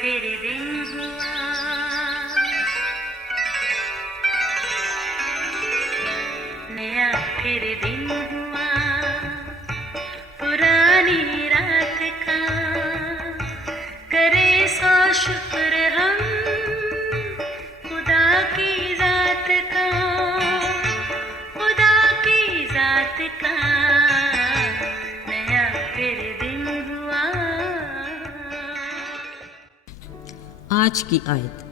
پھر دن ہوا، نیا پھر دن ہوا، پرانی رات کا کرے سو شکر ہم خدا کی ذات کا، خدا کی ذات کا نیا پھر دن ہوا۔ آج کی آیت،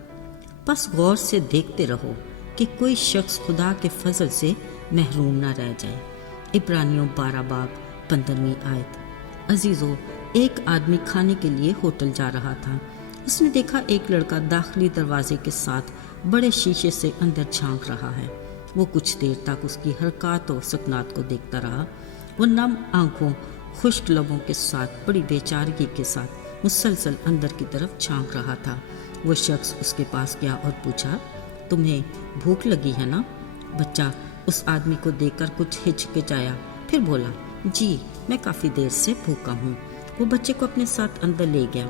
پس غور سے دیکھتے رہو کہ کوئی شخص خدا کے فضل سے محروم نہ رہ جائے۔ عبرانیوں 12 باب 15 آیت۔ عزیزو، ایک آدمی کھانے کے لیے ہوٹل جا رہا تھا۔ اس نے دیکھا ایک لڑکا داخلی دروازے کے ساتھ بڑے شیشے سے اندر جھانک رہا ہے۔ وہ کچھ دیر تک اس کی حرکات و سکنات کو دیکھتا رہا۔ وہ نم آنکھوں، خشک لبوں کے ساتھ بڑی بے چارگی کے ساتھ مسلسل اندر کی طرف جھانک رہا تھا۔ وہ شخص اس کے پاس گیا اور پوچھا، تمہیں بھوک لگی ہے نا؟ بچہ اس آدمی کو دیکھ کر کچھ ہچکچایا، پھر بولا، جی میں کافی دیر سے بھوکا ہوں۔ وہ بچے کو اپنے ساتھ اندر لے گیا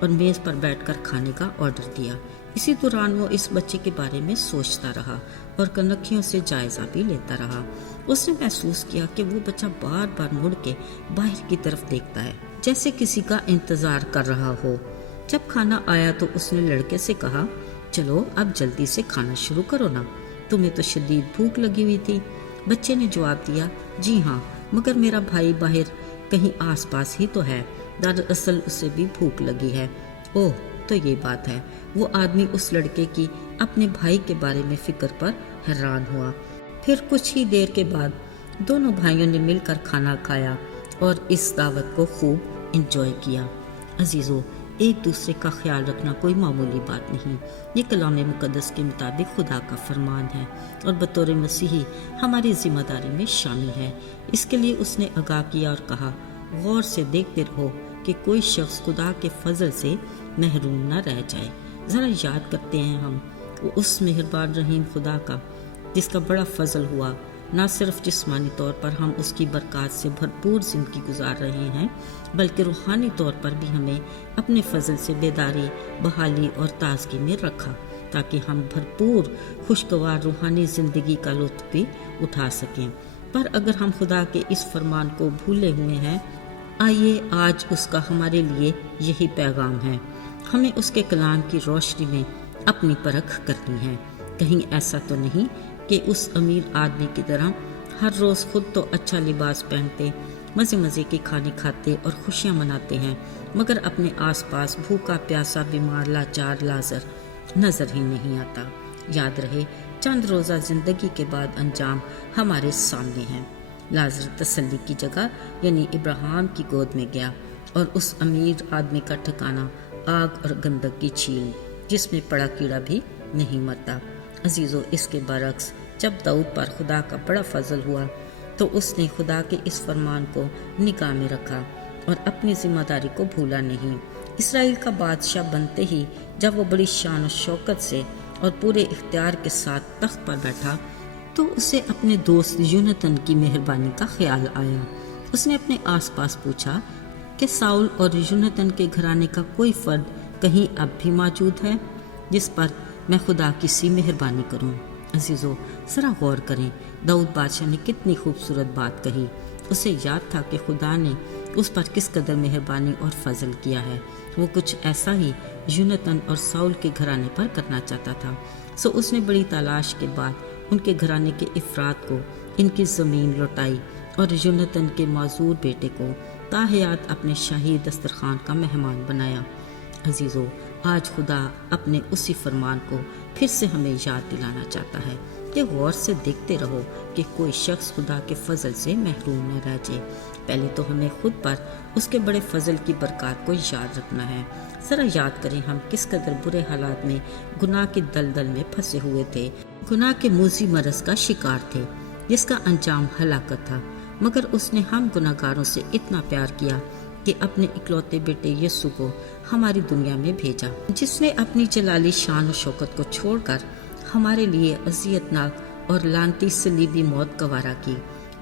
اور میز پر بیٹھ کر کھانے کا آرڈر دیا۔ اسی دوران وہ اس بچے کے بارے میں سوچتا رہا اور کنکھیوں سے جائزہ بھی لیتا رہا۔ اس نے محسوس کیا کہ وہ بچہ بار بار مڑ کے باہر کی طرف دیکھتا ہے، جیسے کسی کا انتظار کر رہا ہو۔ جب کھانا آیا تو اس نے لڑکے سے کہا، چلو اب جلدی سے کھانا شروع کرو نا، تمہیں تو شدید بھوک لگی ہوئی تھی۔ بچے نے جواب دیا، جی ہاں، مگر میرا بھائی باہر کہیں آس پاس ہی تو ہے، دراصل اسے بھی بھوک لگی ہے۔ اوہ، تو یہ بات ہے۔ وہ آدمی اس لڑکے کی اپنے بھائی کے بارے میں فکر پر حیران ہوا۔ پھر کچھ ہی دیر کے بعد دونوں بھائیوں نے مل کر کھانا کھایا اور اس دعوت کو خوب انجوائے کیا۔ عزیزو، ایک دوسرے کا خیال رکھنا کوئی معمولی بات نہیں۔ یہ کلام مقدس کے مطابق خدا کا فرمان ہے اور بطور مسیحی ہماری ذمہ داری میں شامل ہے۔ اس کے لیے اس نے آگاہ کیا اور کہا، غور سے دیکھتے رہو کہ کوئی شخص خدا کے فضل سے محروم نہ رہ جائے۔ ذرا یاد کرتے ہیں ہم وہ اس مہربان رحیم خدا کا جس کا بڑا فضل ہوا۔ نہ صرف جسمانی طور پر ہم اس کی برکات سے بھرپور زندگی گزار رہے ہیں، بلکہ روحانی طور پر بھی ہمیں اپنے فضل سے بیداری، بحالی اور تازگی میں رکھا تاکہ ہم بھرپور خوشگوار روحانی زندگی کا لطف بھی اٹھا سکیں۔ پر اگر ہم خدا کے اس فرمان کو بھولے ہوئے ہیں، آئیے آج اس کا ہمارے لیے یہی پیغام ہے۔ ہمیں اس کے کلام کی روشنی میں اپنی پرکھ کرنی ہے۔ کہیں ایسا تو نہیں کہ اس امیر آدمی کی طرح ہر روز خود تو اچھا لباس پہنتے، مزے مزے کے کھانے کھاتے اور خوشیاں مناتے ہیں، مگر اپنے آس پاس بھوکا پیاسا بیمار لاچار لازر نظر ہی نہیں آتا۔ یاد رہے، چند روزہ زندگی کے بعد انجام ہمارے سامنے ہے۔ لازر تسلی کی جگہ یعنی ابراہیم کی گود میں گیا اور اس امیر آدمی کا ٹھکانہ آگ اور گندگ کی چھیل جس میں پڑا کیڑا بھی نہیں مرتا۔ عزیزو، اس کے برعکس جب داؤد پر خدا کا بڑا فضل ہوا تو اس نے خدا کے اس فرمان کو نگاہ میں رکھا اور اپنی ذمہ داری کو بھولا نہیں۔ اسرائیل کا بادشاہ بنتے ہی جب وہ بڑی شان و شوکت سے اور پورے اختیار کے ساتھ تخت پر بیٹھا تو اسے اپنے دوست یونتن کی مہربانی کا خیال آیا۔ اس نے اپنے آس پاس پوچھا کہ ساؤل اور یونتن کے گھرانے کا کوئی فرد کہیں اب بھی موجود ہے جس پر میں خدا کی سی مہربانی کروں۔ عزیزو، ذرا غور کریں، داؤد بادشاہ نے کتنی خوبصورت بات کہی۔ اسے یاد تھا کہ خدا نے اس پر کس قدر مہربانی اور فضل کیا ہے۔ وہ کچھ ایسا ہی یونتن اور ساؤل کے گھرانے پر کرنا چاہتا تھا، سو اس نے بڑی تلاش کے بعد ان کے گھرانے کے افراد کو ان کی زمین لوٹائی اور یونتن کے معذور بیٹے کو تاحیات اپنے شاہی دسترخوان کا مہمان بنایا۔ عزیزو، آج خدا اپنے اسی فرمان کو پھر سے ہمیں یاد دلانا چاہتا ہے کہ غور سے دیکھتے رہو کہ کوئی شخص خدا کے فضل سے محروم نہ رہ جائے۔ پہلے تو ہمیں خود پر اس کے بڑے فضل کی برکات کو یاد رکھنا ہے۔ ذرا یاد کریں ہم کس قدر برے حالات میں گناہ کی دلدل میں پھنسے ہوئے تھے، گناہ کے موذی مرض کا شکار تھے جس کا انجام ہلاکت تھا، مگر اس نے ہم گناہ گاروں سے اتنا پیار کیا کہ اپنے اکلوتے بیٹے یسوع کو ہماری دنیا میں بھیجا، جس نے اپنی جلالی شان و شوکت کو چھوڑ کر ہمارے لیے اذیت ناک اور لعنتی صلیبی موت گوارا کی،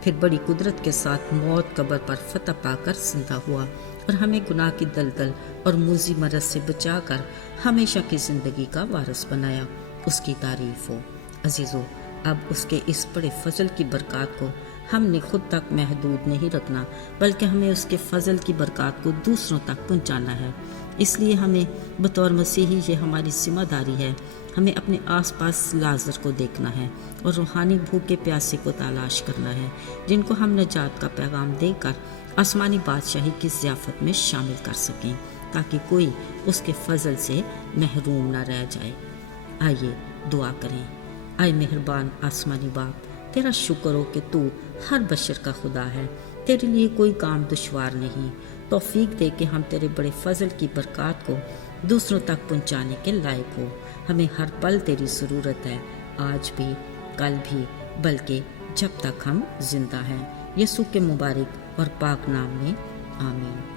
پھر بڑی قدرت کے ساتھ موت قبر پر فتح پا کر زندہ ہوا اور ہمیں گناہ کی دلدل اور موذی مرض سے بچا کر ہمیشہ کی زندگی کا وارث بنایا۔ اس کی تعریف ہو۔ عزیزو، اب اس کے اس بڑے فضل کی برکات کو ہم نے خود تک محدود نہیں رکھنا، بلکہ ہمیں اس کے فضل کی برکات کو دوسروں تک پہنچانا ہے۔ اس لیے ہمیں بطور مسیحی یہ ہماری ذمہ داری ہے۔ ہمیں اپنے آس پاس لازر کو دیکھنا ہے اور روحانی بھوکے پیاسے کو تلاش کرنا ہے، جن کو ہم نجات کا پیغام دے کر آسمانی بادشاہی کی ضیافت میں شامل کر سکیں، تاکہ کوئی اس کے فضل سے محروم نہ رہ جائے۔ آئیے دعا کریں۔ اے مہربان آسمانی باپ، تیرا شکر ہو کہ تو ہر بشر کا خدا ہے۔ تیرے لیے کوئی کام دشوار نہیں۔ توفیق دے کہ ہم تیرے بڑے فضل کی برکات کو دوسروں تک پہنچانے کے لائق ہو۔ ہمیں ہر پل تیری ضرورت ہے، آج بھی، کل بھی، بلکہ جب تک ہم زندہ ہیں۔ یسوع کے مبارک اور پاک نام میں آمین۔